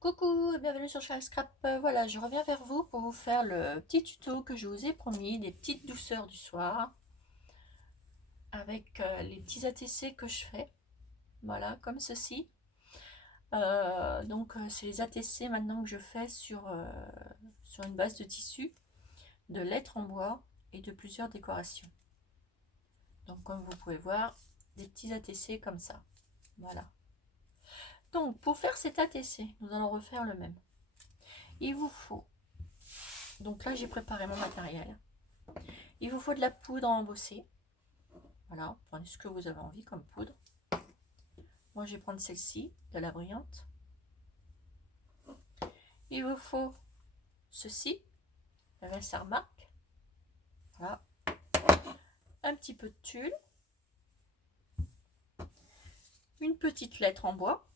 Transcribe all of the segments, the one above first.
Coucou et bienvenue sur Charles Scrap. Voilà, je reviens vers vous pour vous faire le petit tuto que je vous ai promis, des petites douceurs du soir, avec les petits ATC que je fais. Voilà, comme ceci. C'est les ATC maintenant que je fais sur une base de tissu, de lettres en bois et de plusieurs décorations. Donc comme vous pouvez voir, des petits ATC comme ça. Voilà. Donc pour faire cet ATC, nous allons refaire le même. Il vous faut, donc là j'ai préparé mon matériel. Il vous faut de la poudre embossée. Voilà, prenez ce que vous avez envie comme poudre. Moi je vais prendre celle-ci, de la brillante. Il vous faut ceci, la Versarmark. Voilà. Un petit peu de tulle. Une petite lettre en bois.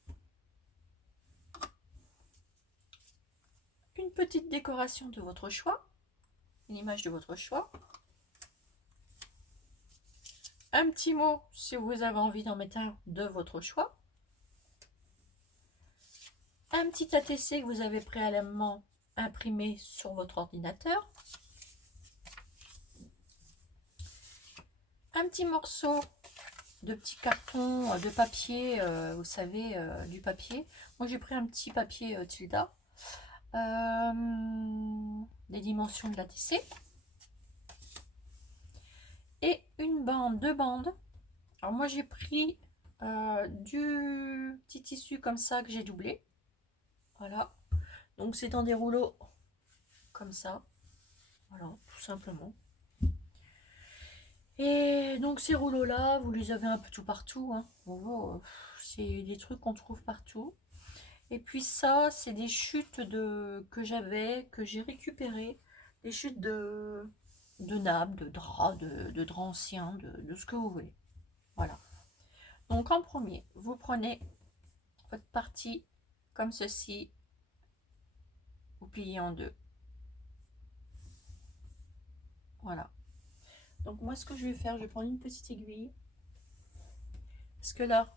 Une petite décoration de votre choix. Une image de votre choix. Un petit mot si vous avez envie d'en mettre un de votre choix. Un petit ATC que vous avez préalablement imprimé sur votre ordinateur. Un petit morceau de petits cartons de papier, vous savez, du papier. Moi j'ai pris un petit papier Tilda, des dimensions de l'ATC, et une bande, deux bandes. Alors moi j'ai pris du petit tissu comme ça que j'ai doublé. Voilà, donc c'est dans des rouleaux comme ça. Voilà, tout simplement. Et donc ces rouleaux là, vous les avez un peu tout partout, hein. Bon, c'est des trucs qu'on trouve partout. Et puis ça, c'est des chutes que j'avais, que j'ai récupérées. Des chutes de nappes, de draps, de draps anciens, de ce que vous voulez. Voilà. Donc en premier, vous prenez votre partie comme ceci. Vous pliez en deux. Voilà. Donc moi, ce que je vais faire, je vais prendre une petite aiguille. Parce que là,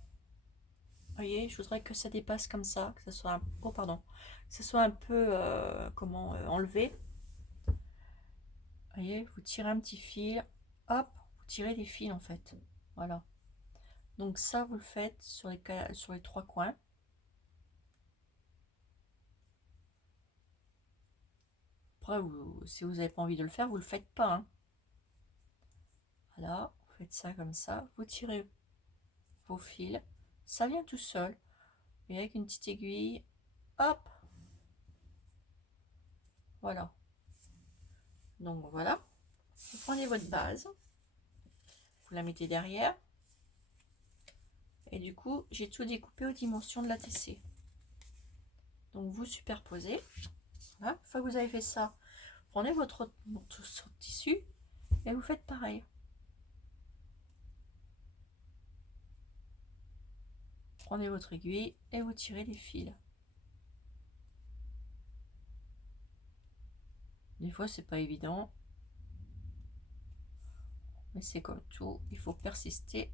vous voyez, je voudrais que ça dépasse comme ça, que ça soit un, oh pardon, que ça soit un peu enlevé. Vous voyez, vous tirez un petit fil, hop, vous tirez des fils en fait. Voilà. Donc ça, vous le faites sur les trois coins. Après, si vous n'avez pas envie de le faire, vous le faites pas, hein. Voilà, vous faites ça comme ça. Vous tirez vos fils. Ça vient tout seul. Et avec une petite aiguille, hop. Voilà. Donc voilà. Vous prenez votre base. Vous la mettez derrière. Et du coup, j'ai tout découpé aux dimensions de l'ATC. Donc vous superposez. Voilà. Une fois que vous avez fait ça, prenez votre tissu et vous faites pareil. Prenez votre aiguille et vous tirez les fils. Des fois c'est pas évident, mais c'est comme tout, il faut persister.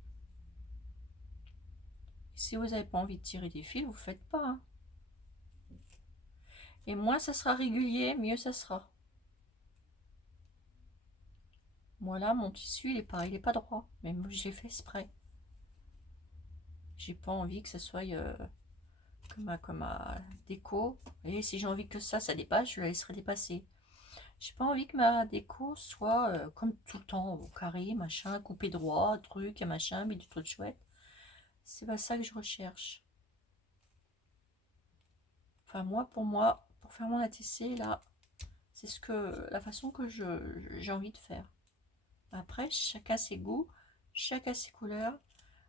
Si vous n'avez pas envie de tirer des fils, vous ne faites pas, hein. Et moins ça sera régulier, mieux ça sera. Voilà, mon tissu il est pareil, il est pas droit, mais j'ai fait exprès. J'ai pas envie que ça soit comme ma déco. Et si j'ai envie que ça dépasse, je la laisserai dépasser. J'ai pas envie que ma déco soit comme tout le temps au carré, machin, coupé droit, truc, machin, mais du truc chouette. C'est pas ça que je recherche. Enfin moi, pour faire mon ATC là, c'est la façon que j'ai envie de faire. Après, chacun ses goûts, chacun ses couleurs.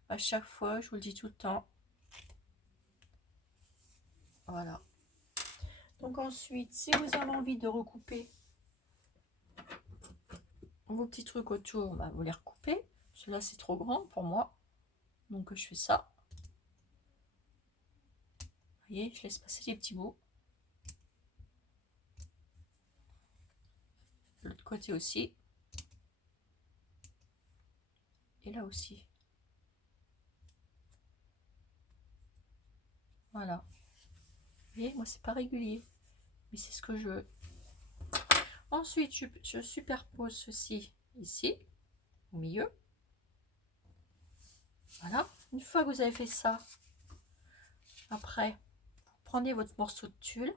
À chaque fois, je vous le dis tout le temps. Voilà. Donc ensuite, si vous avez envie de recouper vos petits trucs autour, bah, vous les recoupez. Cela c'est trop grand pour moi, donc je fais ça. Vous voyez, je laisse passer les petits bouts. De l'autre côté aussi. Et là aussi. Voilà. voyez, moi, c'est pas régulier, mais c'est ce que je veux. Ensuite, je superpose ceci ici, au milieu. Voilà. Une fois que vous avez fait ça, après, vous prenez votre morceau de tulle.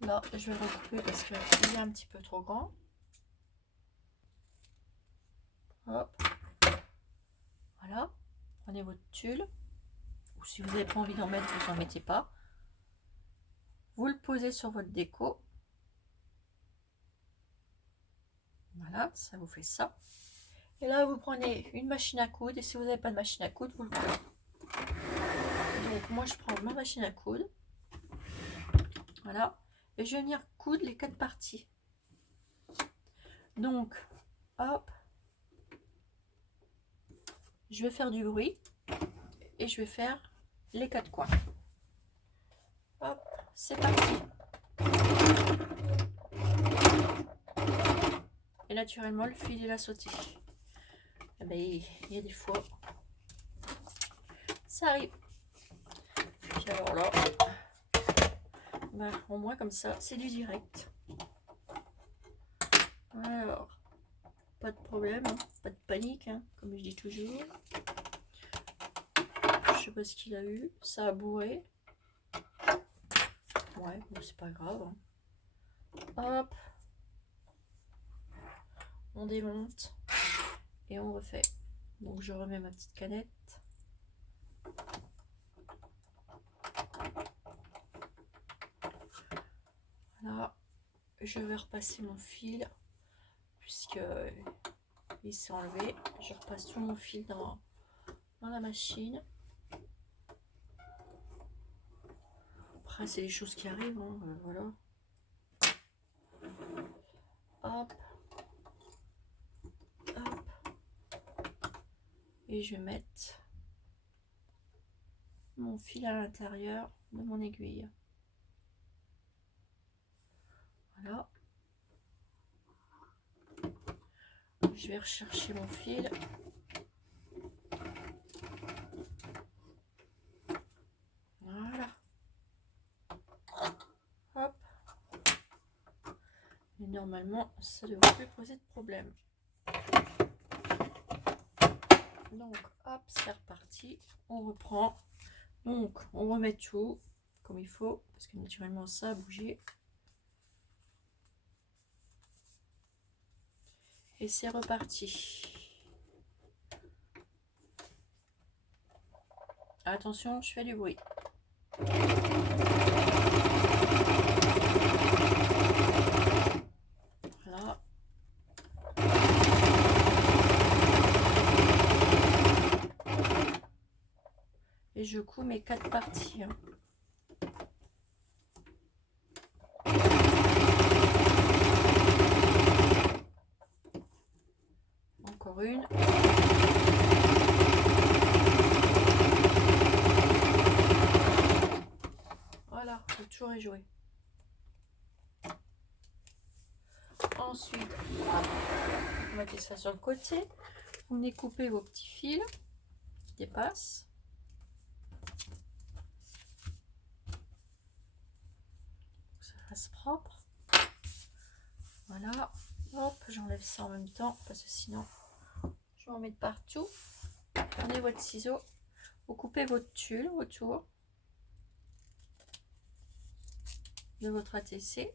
Là, je vais le recouper parce qu'il est un petit peu trop grand. Hop. Voilà. Prenez votre tulle. Ou si vous n'avez pas envie d'en mettre, vous n'en mettez pas. Vous le posez sur votre déco. Voilà, ça vous fait ça. Et là, vous prenez une machine à coudre. Et si vous n'avez pas de machine à coudre, vous le coudez. Donc, moi, je prends ma machine à coudre. Voilà. Et je vais venir coudre les 4 parties. Donc, hop. Je vais faire du bruit. Et je vais faire les 4 coins. Hop, c'est parti. Et naturellement, le fil, il va sauter. Eh ben, il y a des fois, ça arrive. Puis alors là, ben, au moins comme ça, c'est du direct. Alors, pas de problème, hein, pas de panique, hein, comme je dis toujours. Je sais pas ce qu'il a eu, ça a bourré. Ouais, bon, c'est pas grave. Hein. Hop, on démonte et on refait. Donc je remets ma petite canette. Voilà, je vais repasser mon fil puisque il s'est enlevé. Je repasse tout mon fil dans la machine. Après, c'est les choses qui arrivent, hein, voilà. Hop, hop, et je vais mettre mon fil à l'intérieur de mon aiguille. Voilà. Je vais rechercher mon fil. Voilà. Hop. Et normalement, ça ne devrait plus poser de problème. Donc, hop, c'est reparti. On reprend. Donc, on remet tout comme il faut, parce que naturellement, ça a bougé. Et c'est reparti. Attention, je fais du bruit. Voilà. Et je couds mes 4 parties. Hein. Encore une. Voilà, le tour est joué. Ensuite, vous mettez ça sur le côté. Vous venez couper vos petits fils qui dépassent. Que ça fasse propre. Voilà. Hop, j'enlève ça en même temps parce que sinon je vais en mettre partout. Prenez votre ciseau. Vous coupez votre tulle autour de votre ATC.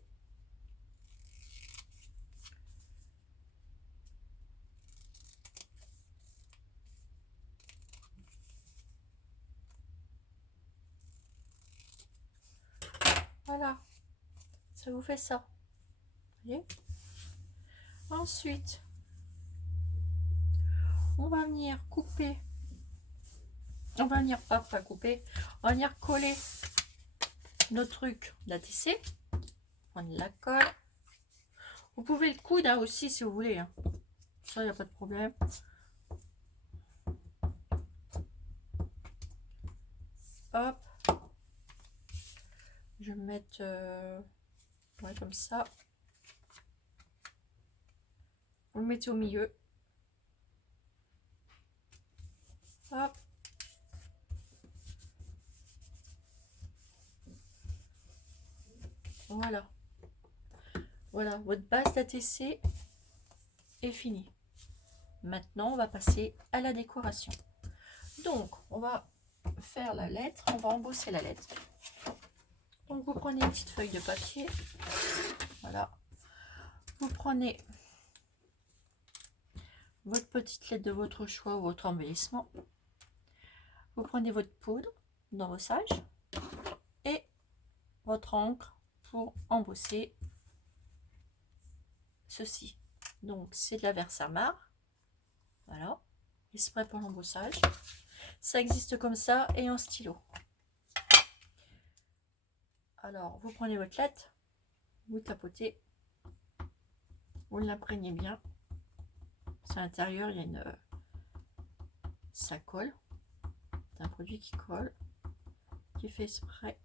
Voilà, ça vous fait ça. Vous voyez? Ensuite, on va venir couper. On va venir pas couper. On va venir coller notre truc d'ATC. On la colle. Vous pouvez le coudre hein, aussi si vous voulez. Hein. Ça, il n'y a pas de problème. Hop. Je vais me mettre ouais, comme ça. Vous le mettez au milieu. Hop. Voilà. Voilà, votre base d'ATC est finie. Maintenant, on va passer à la décoration. Donc, on va faire la lettre, on va embosser la lettre. Donc, vous prenez une petite feuille de papier. Voilà. Vous prenez votre petite lettre de votre choix ou votre embellissement. Vous prenez votre poudre d'embossage et votre encre pour embosser ceci. Donc, c'est de la Versamark. Voilà. Exprès pour l'embossage. Ça existe comme ça et en stylo. Alors, vous prenez votre lettre, vous tapotez, vous l'imprégnez bien. À l'intérieur, il y a une... ça colle. C'est un produit qui colle, qui est fait exprès.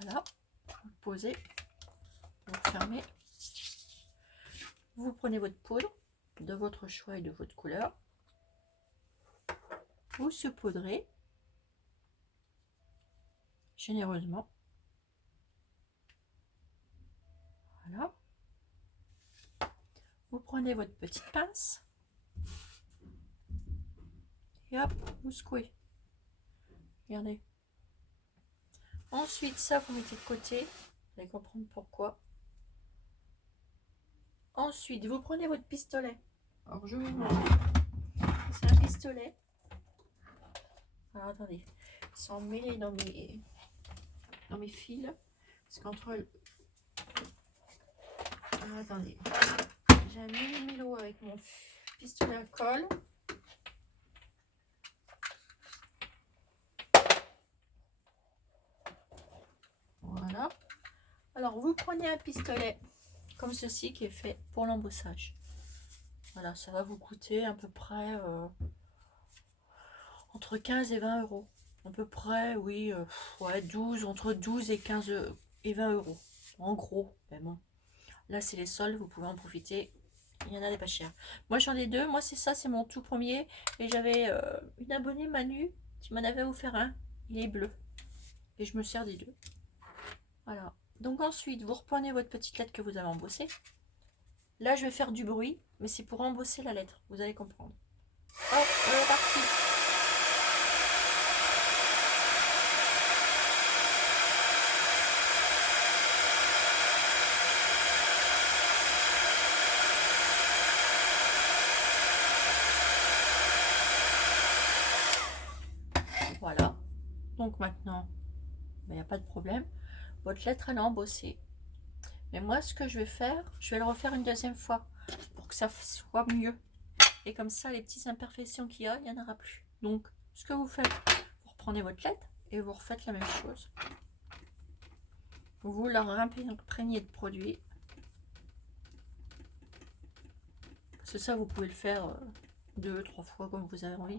Voilà. Vous posez, vous fermez. Vous prenez votre poudre de votre choix et de votre couleur. Vous saupoudrez généreusement. Voilà. Vous prenez votre petite pince et hop, vous secouez. Regardez. Ensuite, ça, vous mettez de côté. Vous allez comprendre pourquoi. Ensuite, vous prenez votre pistolet. Alors, je vous montre. C'est un pistolet. Alors, attendez. Ils sont mêlés dans mes fils. Parce qu'entre... Alors, attendez. J'ai un mini-mélo avec mon pistolet à colle. Voilà. Alors, vous prenez un pistolet comme ceci qui est fait pour l'embossage. Voilà, ça va vous coûter à peu près entre 15 et 20 euros. À peu près, oui, ouais, entre 12 et 15 et 20 euros. En gros, mais bon. Là, c'est les soldes, vous pouvez en profiter. Il y en a des pas chers. Moi, j'en ai deux. Moi, c'est ça, c'est mon tout premier. Et j'avais une abonnée, Manu, qui m'en avait offert un. Il est bleu. Et je me sers des deux. Voilà. Donc ensuite, vous reprenez votre petite lettre que vous avez embossée. Là, je vais faire du bruit, mais c'est pour embosser la lettre. Vous allez comprendre. Hop, on est parti. Voilà. Donc maintenant, il n'y a pas de problème. Votre lettre, elle est embossée. Mais moi, ce que je vais faire, je vais le refaire une deuxième fois pour que ça soit mieux. Et comme ça, les petites imperfections qu'il y a, il n'y en aura plus. Donc, ce que vous faites, vous reprenez votre lettre et vous refaites la même chose. Vous la imprégnez de produit. C'est ça, vous pouvez le faire 2-3 fois comme vous avez envie.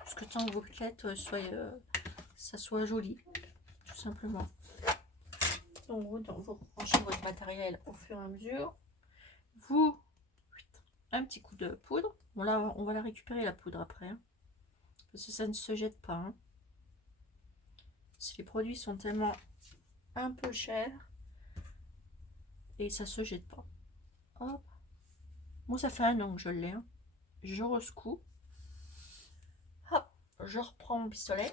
Parce que tant que vos lettres ça soit joli, tout simplement. Donc, vous branchez votre matériel au fur et à mesure. Vous, un petit coup de poudre. Bon, là, on va la récupérer, la poudre, après. Hein, parce que ça ne se jette pas. Hein. Si les produits sont tellement un peu chers. Et ça se jette pas. Hop. Moi, ça fait un an que je l'ai. Hein. Je ressecoue. Hop. Je reprends mon pistolet.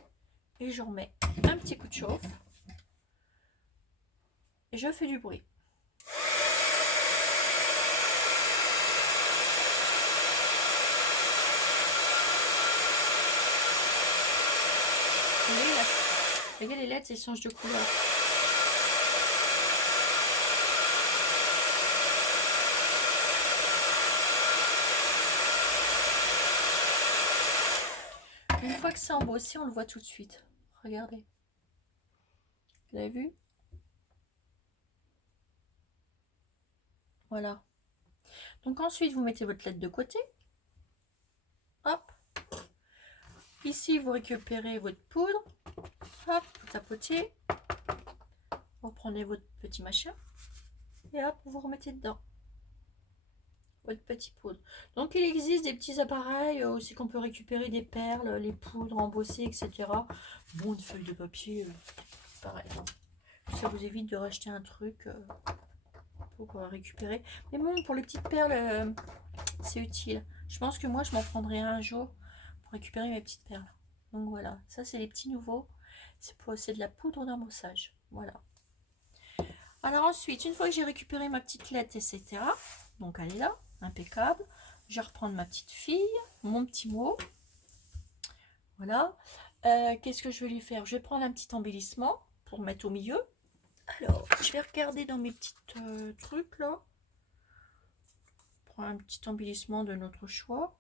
Et je remets un petit coup de chauffe. Et je fais du bruit. Regardez les lettres, elles changent de couleur. Une fois que c'est embossé, on le voit tout de suite. Regardez. Vous avez vu? Voilà. Donc ensuite, vous mettez votre lettre de côté. Hop. Ici, vous récupérez votre poudre. Hop, vous tapotez. Vous prenez votre petit machin. Et hop, vous remettez dedans. votre petit poudre. Donc il existe des petits appareils aussi qu'on peut récupérer des perles, les poudres embossées, etc. Bon, une feuille de papier, c'est pareil. Hein. Ça vous évite de racheter un truc pour récupérer. Mais bon, pour les petites perles, c'est utile. Je pense que moi, je m'en prendrai un jour pour récupérer mes petites perles. Donc voilà, ça c'est les petits nouveaux. C'est de la poudre d'embossage. Voilà. Alors ensuite, une fois que j'ai récupéré ma petite lettre, etc. Donc elle est là, impeccable. Je vais reprendre ma petite fille, mon petit mot. Voilà. Qu'est-ce que je vais lui faire? Je vais prendre un petit embellissement pour mettre au milieu. Alors, je vais regarder dans mes petits trucs là. Prends un petit embellissement de notre choix.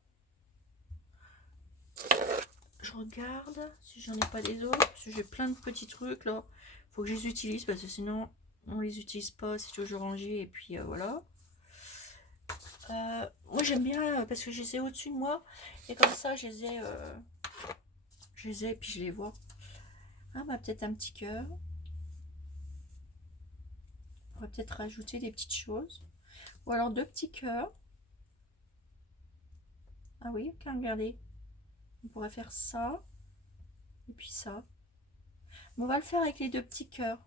Je regarde si j'en ai pas des autres. Parce que j'ai plein de petits trucs là. Faut que je les utilise parce que sinon on les utilise pas. C'est toujours rangé et puis voilà. Moi j'aime bien parce que je les ai au-dessus de moi. Et comme ça je les ai et puis je les vois. Ah bah peut-être un petit cœur. On pourrait peut-être rajouter des petites choses. Ou alors deux petits cœurs. Ah oui, ok, regardez. On pourrait faire ça. Et puis ça. Mais on va le faire avec les deux petits cœurs.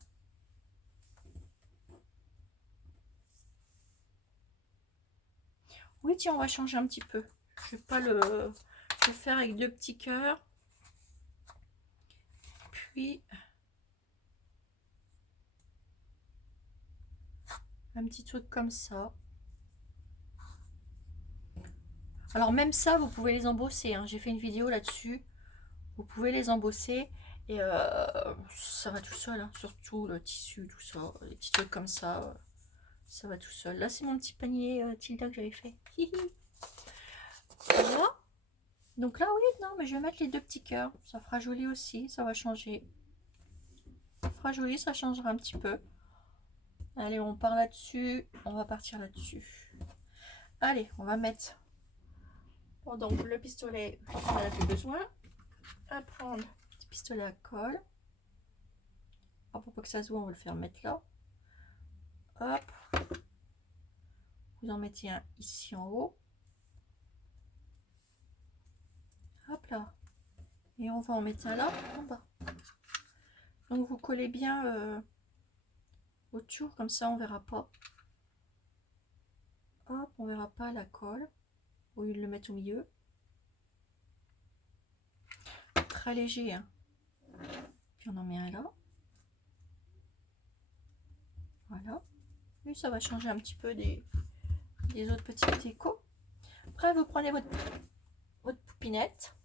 Oui, tiens, on va changer un petit peu. Je vais pas le... Je vais faire avec deux petits cœurs. Puis... un petit truc comme ça. Alors même ça, vous pouvez les embosser. Hein. J'ai fait une vidéo là-dessus. Vous pouvez les embosser. Et ça va tout seul. Hein. Surtout le tissu, tout ça. Les petits trucs comme ça. Ça va tout seul. Là, c'est mon petit panier Tilda que j'avais fait. Voilà. Donc là, oui, non, mais je vais mettre les deux petits cœurs. Ça fera joli aussi. Ça va changer. Ça fera joli, ça changera un petit peu. Allez, on part là-dessus. On va partir là-dessus. Allez, on va mettre... Bon, donc le pistolet, on n'en a plus besoin. À prendre un petit pistolet à colle. Alors, pour pas que ça se voit, on va le faire mettre là. Hop. Vous en mettez un ici en haut. Hop là. Et on va en mettre un là en bas. Donc vous collez bien autour, comme ça on verra pas. Hop, on verra pas la colle. Au lieu de le mettre au milieu. Très léger, hein. Puis on en met un là. Voilà. Et ça va changer un petit peu des autres petits décos. Après, vous prenez votre poupinette.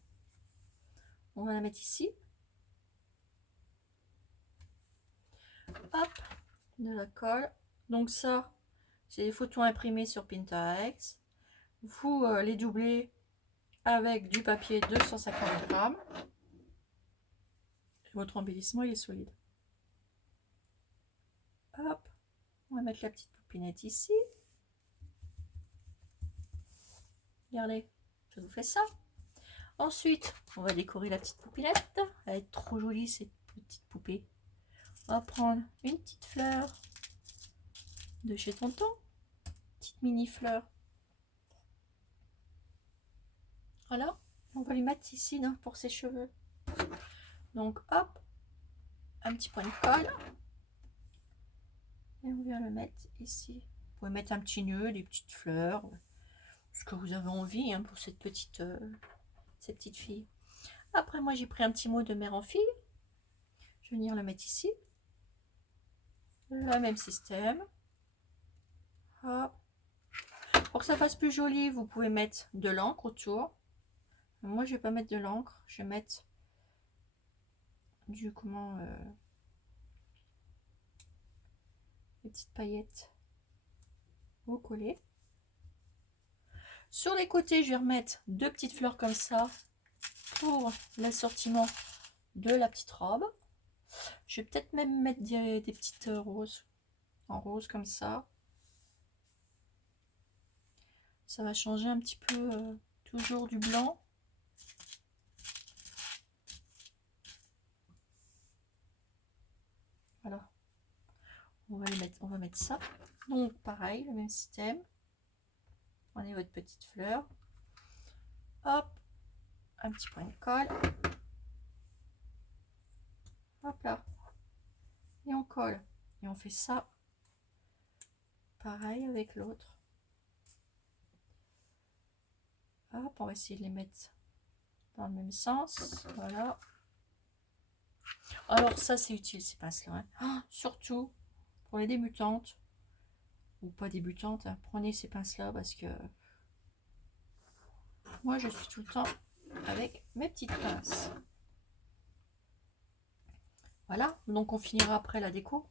On va la mettre ici. Hop, de la colle. Donc ça, c'est des photos imprimées sur Pinterest. Vous les doublez avec du papier 250 grammes. Votre embellissement, il est solide. Hop, on va mettre la petite poupinette ici. Regardez, je vous fais ça. Ensuite, on va décorer la petite poupinette. Elle va être trop jolie, cette petite poupée. On va prendre une petite fleur de chez Tonton. Petite mini fleur. Voilà. On va lui mettre ici non, pour ses cheveux. Donc, hop. Un petit point de colle. Et on vient le mettre ici. Vous pouvez mettre un petit nœud, des petites fleurs. Ce que vous avez envie hein, pour cette petite fille. Après, moi, j'ai pris un petit mot de mère en fille. Je vais venir le mettre ici. Le même système. Hop. Pour que ça fasse plus joli, vous pouvez mettre de l'encre autour. Moi, je vais pas mettre de l'encre. Je vais mettre du des petites paillettes. Vous collez. Sur les côtés, je vais remettre deux petites fleurs comme ça pour l'assortiment de la petite robe. Je vais peut-être même mettre des petites roses en rose comme ça. Ça va changer un petit peu toujours du blanc. Voilà. On va mettre ça. Donc pareil, le même système. prenez votre petite fleur, hop, un petit point de colle, hop là, et on colle. Et on fait ça pareil avec l'autre. Hop, on va essayer de les mettre dans le même sens, voilà. Alors ça c'est utile ces pinces-là, hein. Surtout pour les débutantes, ou pas débutantes, hein, prenez ces pinces-là parce que moi je suis tout le temps avec mes petites pinces. Voilà, donc on finira après la déco.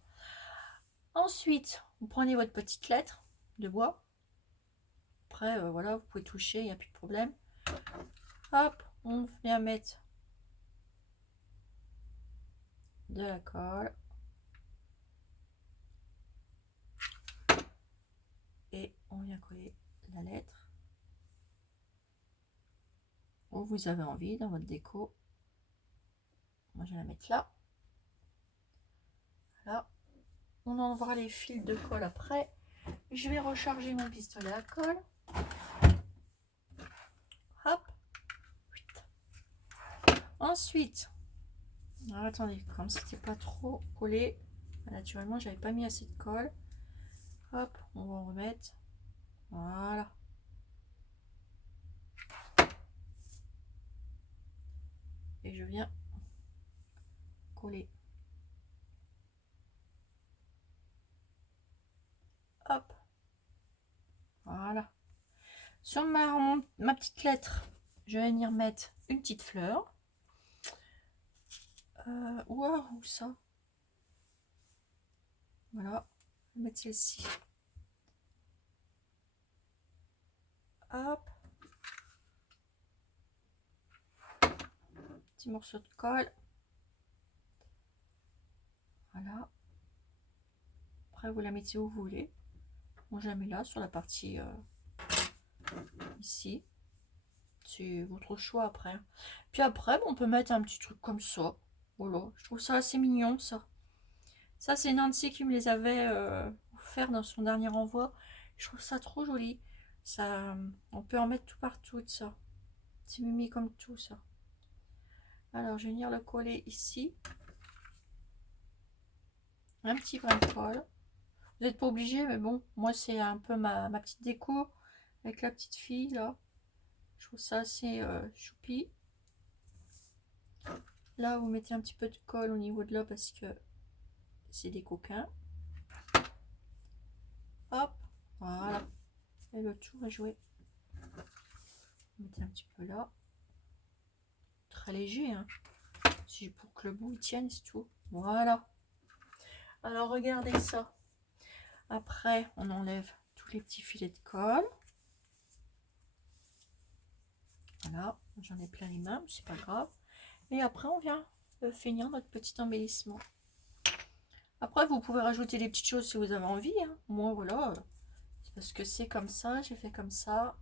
Ensuite, vous prenez votre petite lettre de bois. Après, voilà, vous pouvez toucher, il n'y a plus de problème. Hop, on vient mettre de la colle. Et on vient coller la lettre où vous avez envie dans votre déco. Moi, je vais la mettre là. Là, on enlèvera les fils de colle après. Je vais recharger mon pistolet à colle. Hop. Ensuite, alors attendez, comme c'était pas trop collé, naturellement, j'avais pas mis assez de colle. Hop, on va en remettre. Voilà. Et je viens coller. Hop. Voilà. Sur ma petite lettre, je vais venir mettre une petite fleur. Où ça? Voilà. Je vais mettre celle-ci. Hop. Petit morceau de colle. Voilà. Après, vous la mettez où vous voulez. Moi, je la mets là, sur la partie ici. C'est votre choix après. Puis après, on peut mettre un petit truc comme ça. Voilà. Je trouve ça assez mignon, ça. Ça, c'est Nancy qui me les avait offert dans son dernier envoi. Je trouve ça trop joli. Ça, on peut en mettre tout partout de ça. C'est mimi comme tout ça. Alors, je vais venir le coller ici. Un petit brin de colle. Vous n'êtes pas obligé, mais bon, moi c'est un peu ma petite déco avec la petite fille là. Je trouve ça assez choupi. Là, vous mettez un petit peu de colle au niveau de là parce que c'est des coquins. Hop, voilà. Et le tour est joué. Vous mettez un petit peu là. Très léger, hein. C'est pour que le bout il tienne, c'est tout. Voilà. Alors regardez ça. Après, on enlève tous les petits filets de colle. Voilà, j'en ai plein les mains, c'est pas grave. Et après, on vient finir notre petit embellissement. Après, vous pouvez rajouter des petites choses si vous avez envie, hein. Moi, voilà, c'est parce que c'est comme ça, j'ai fait comme ça.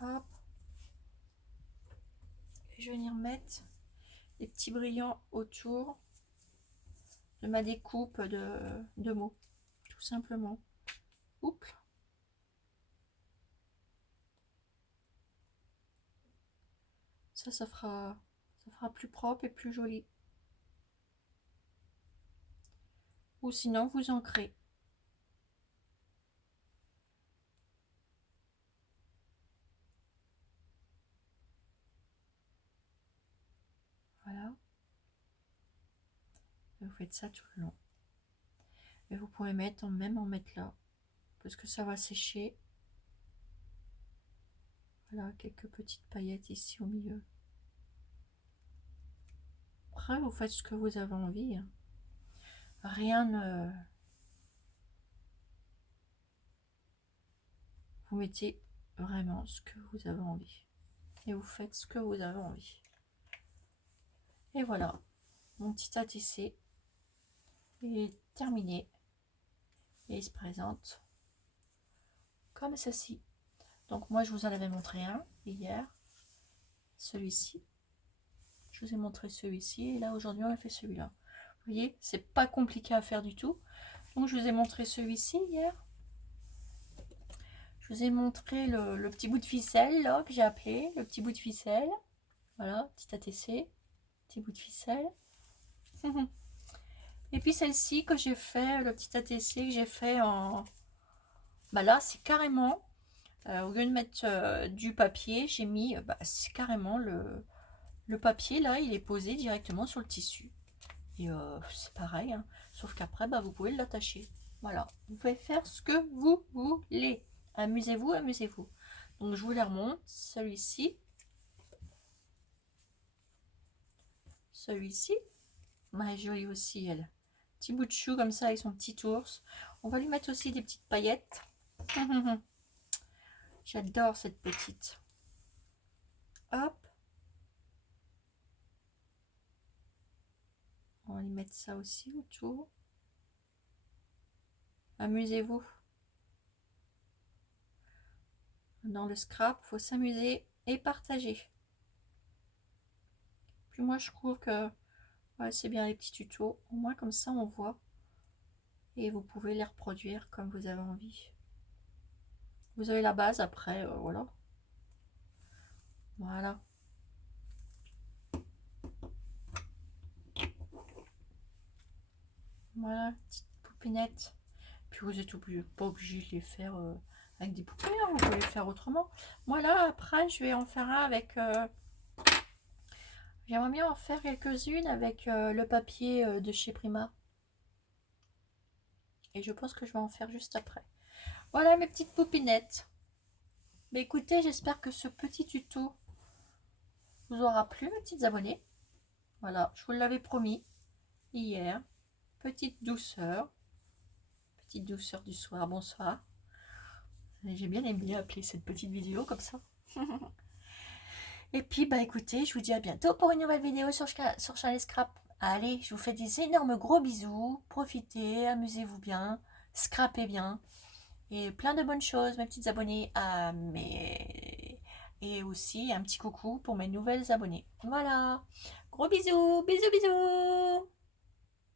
Hop. Et je vais venir mettre des petits brillants autour de ma découpe de mots, tout simplement. Oups. Ça fera plus propre et plus joli. Ou sinon, vous ancrez. Voilà. Et vous faites ça tout le long. Et vous pouvez mettre même en mettre là, parce que ça va sécher. Voilà, quelques petites paillettes ici au milieu. Après, vous faites ce que vous avez envie, hein. Rien ne... Vous mettez vraiment ce que vous avez envie. Et vous faites ce que vous avez envie. Et voilà, mon petit ATC est terminé. Et il se présente comme ceci. Donc moi, je vous en avais montré un hier. Celui-ci. Je vous ai montré celui-ci. Et là, aujourd'hui, on a fait celui-là. Vous voyez, c'est pas compliqué à faire du tout. Donc, je vous ai montré celui-ci hier. Je vous ai montré le petit bout de ficelle là que j'ai appelé, le petit bout de ficelle. Voilà, petit ATC, petit bout de ficelle. Et puis celle-ci que j'ai fait, le petit ATC que j'ai fait en... Bah là, c'est carrément, au lieu de mettre du papier, j'ai mis, c'est carrément le papier là, il est posé directement sur le tissu. Et c'est pareil, hein, sauf qu'après, vous pouvez l'attacher. Voilà, vous pouvez faire ce que vous voulez. Amusez-vous, amusez-vous. Donc je vous les remonte, celui-ci. Celui-ci. Joli aussi, elle. Petit bout de chou comme ça avec son petit ours. On va lui mettre aussi des petites paillettes. J'adore cette petite. Hop. On va lui mettre ça aussi autour. Amusez-vous. Dans le scrap, il faut s'amuser et partager. Puis moi, je trouve que ouais, c'est bien les petits tutos. Au moins, comme ça, on voit. Et vous pouvez les reproduire comme vous avez envie. Vous avez la base après, voilà. Voilà. Voilà, petite poupinette. Puis vous êtes pas obligé de les faire avec des poupées, hein, vous pouvez les faire autrement. Moi là, après, je vais en faire un avec... J'aimerais bien en faire quelques-unes avec le papier de chez Prima. Et je pense que je vais en faire juste après. Voilà mes petites poupinettes. Mais écoutez, j'espère que ce petit tuto vous aura plu, mes petites abonnées. Voilà, je vous l'avais promis hier. Petite douceur du soir, bonsoir. J'ai bien aimé appeler cette petite vidéo comme ça. Et puis écoutez, je vous dis à bientôt pour une nouvelle vidéo sur Charlie Scrap. Allez, je vous fais des énormes gros bisous. Profitez, amusez-vous bien, scrapez bien. Et plein de bonnes choses, mes petites abonnées. Et aussi un petit coucou pour mes nouvelles abonnées. Voilà. Gros bisous, bisous, bisous.